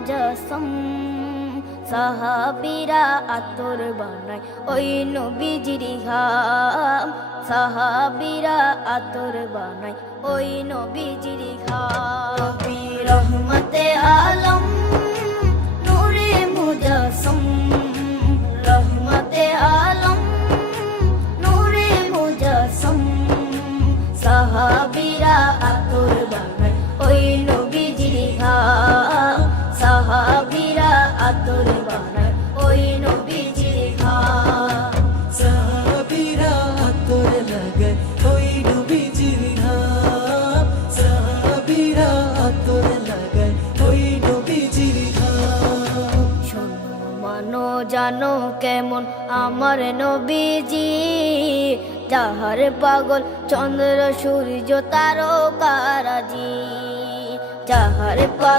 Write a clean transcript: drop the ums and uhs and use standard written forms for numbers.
মুজাসসাম সাহাবীরা আতর বানায় ওই নবীজির ঘাম সাহাবীরা আতর বানায় ওই নবীজির ঘাম নবী রহমতে আলম নূরে মুজাসসাম রহমতে আলম নূরে মুজাসসাম সাহাবীরা আতর বানায় ওই নবীজির ঘাম সাহাবীরা আতর বানায় ওই নবীজির ঘাম সাহাবীরা আতর লাগায় ওই নবীজির ঘাম সাহাবীরা আতর লাগায় ওই নবীজির ঘাম শোনো মানো জানো কেমন আমার নবীজি যাহার পাগল চন্দ্র সূর্য তারকারাজি যাহার পাগল